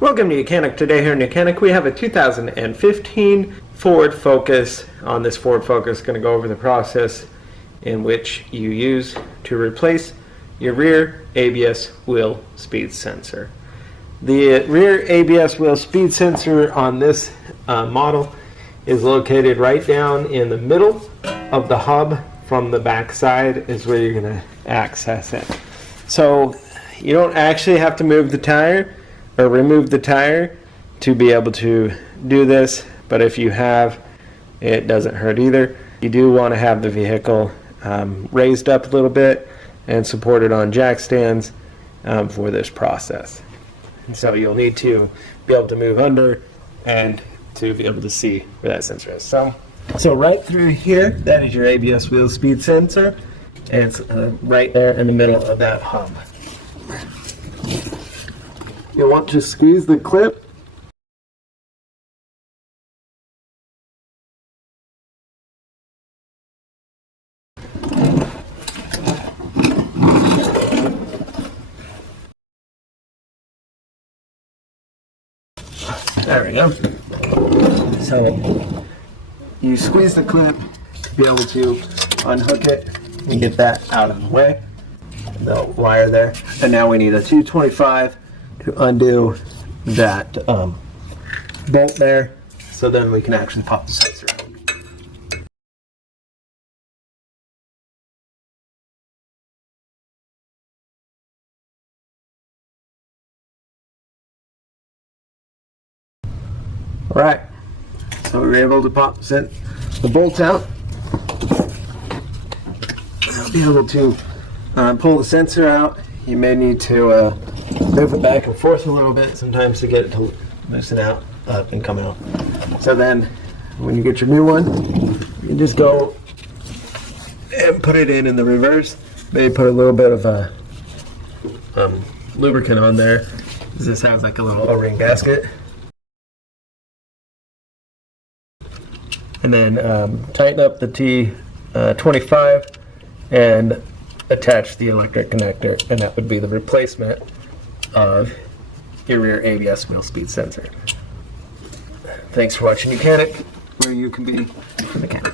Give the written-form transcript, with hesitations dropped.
Welcome to YOUCANIC. Today here in YOUCANIC we have a 2015 Ford Focus. On this Ford Focus, going to go over the process in which you use to replace your rear ABS wheel speed sensor. The rear ABS wheel speed sensor on this model is located right down in the middle of the hub. From the back side is where you're going to access it. So you don't actually have to move the tire or remove the tire to be able to do this, but if you have, it doesn't hurt either. You do want to have the vehicle raised up a little bit and supported on jack stands for this process. And so you'll need to be able to move under and to be able to see where that sensor is. So right through here, that is your ABS wheel speed sensor, and it's right there in the middle of that hub. You'll want to squeeze the clip. There we go. So you squeeze the clip to be able to unhook it and get that out of the way. The wire there. And now we need a 225 to undo that bolt there, so then we can actually pop the sensor out. Alright, so we were able to pop the bolt out. I'll be able to pull the sensor out. You may need to move it back and forth a little bit sometimes to get it to loosen out and come out. So then when you get your new one, you just go and put it in the reverse. Maybe put a little bit of lubricant on there, because this has like a little O-ring gasket. And then tighten up the T25 and attach the electric connector, and that would be the replacement of your rear ABS wheel speed sensor. Thanks for watching YOUCANIC, where you can be a mechanic.